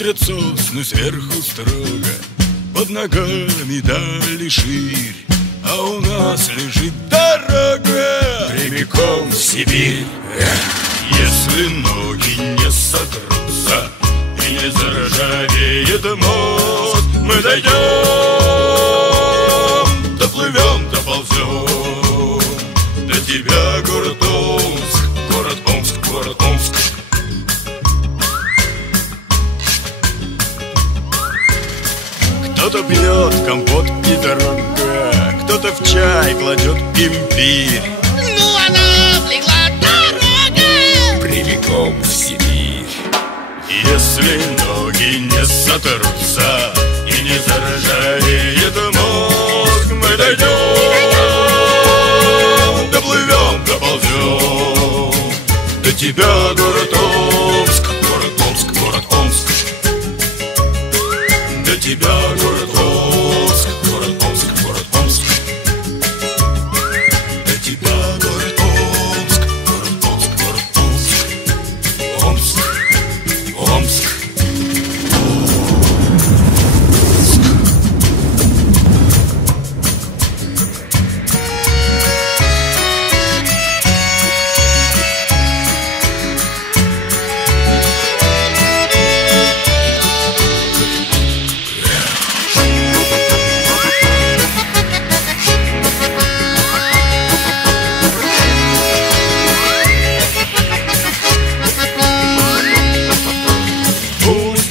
Смотрят сосны сверху строго, под ногами дали ширь, а у нас лежит дорога прямиком в Сибирь. Если ноги не сотрутся и не заржавеет мозг, мы дойдем, доплывем, доползем до тебя, город Омск, город Омск, город Омск. Кто-то пьет компот и дорога, кто-то в чай кладет имбирь. Ну она влегла дорога прямиком в Сибирь. Если ноги не сотрутся и не заржавеет мозг, мы дойдем, доплывем, доползем до тебя, город Омск, город Омск, город Омск. До тебя, город Омск, город Омск, город Омск. До тебя, город Омск, город Омск, город Омск. Омск, Омск.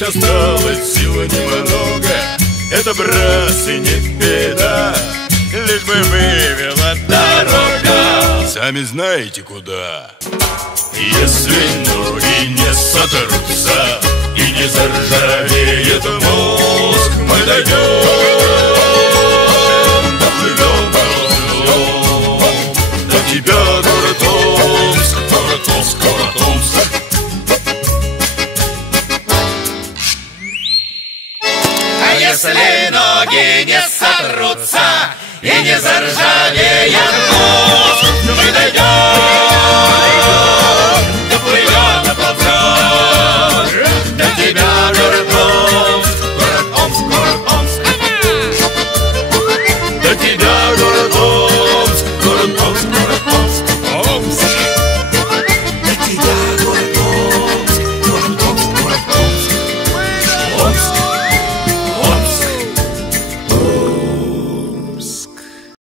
Осталось всего немного, это, братцы, не беда, лишь бы вывела дорога, сами знаете куда. Если ноги не сотрутся и не заржавеет мозг, мы дойдем, доплывем.